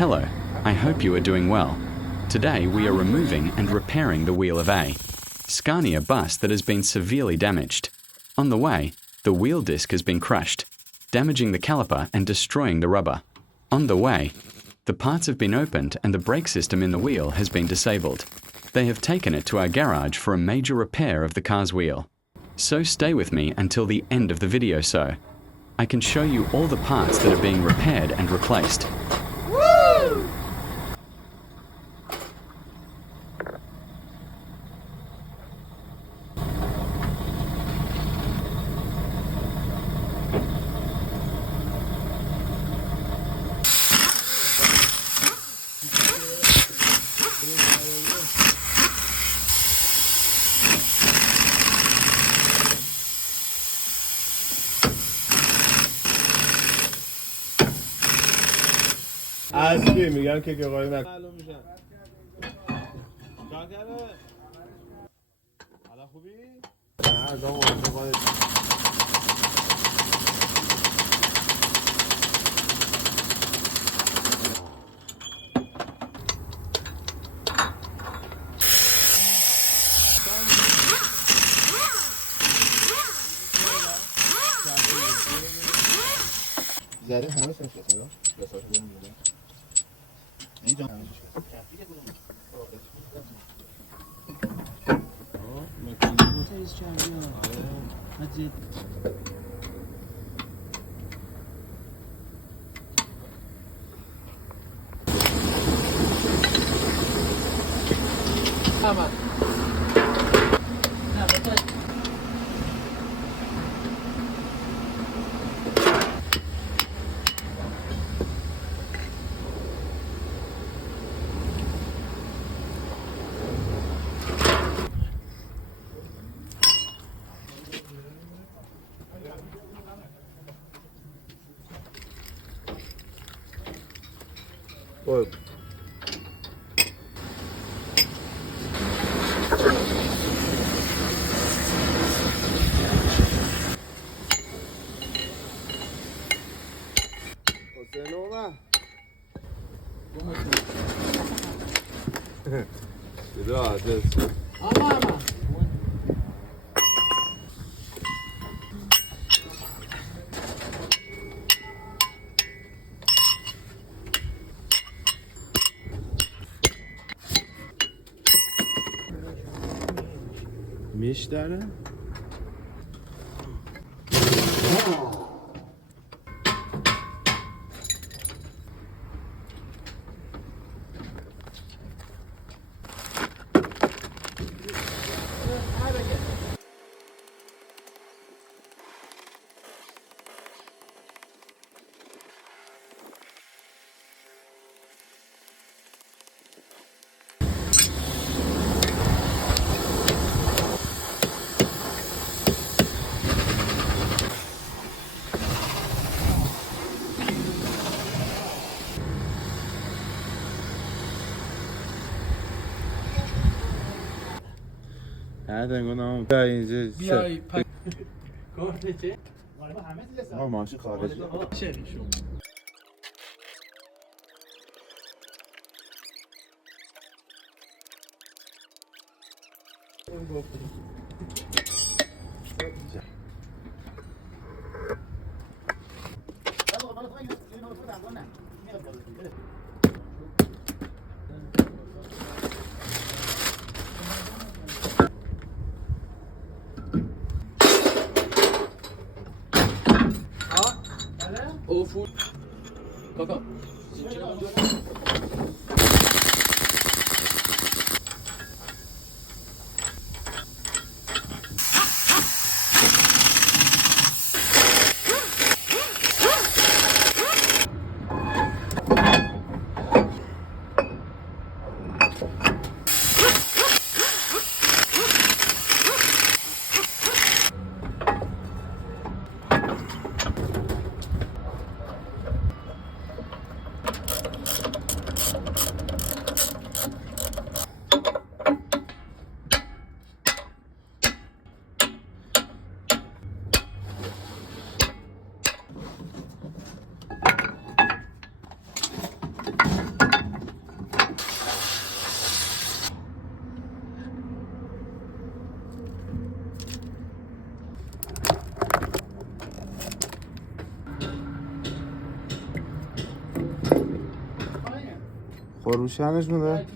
Hello, I hope you are doing well. Today we are removing and repairing the wheel of a Scania bus that has been severely damaged. On the way, the wheel disc has been crushed, damaging the caliper and destroying the rubber. On the way, the parts have been opened and the brake system in the wheel has been disabled. They have taken it to our garage for a major repair of the car's wheel. So stay with me until the end of the video so I can show you all the parts that are being repaired and replaced. Woo! از چی میگن که قایم معلوم میشن چرا کرده حالا خوبی نه از آقا قایم زده همه سنشته یا بساطه بودم اینجا Oil. میش داره؟ هذا نقول بیای کارت چه؟ ما ماشین خارج اوفو کاکا خروشنش میده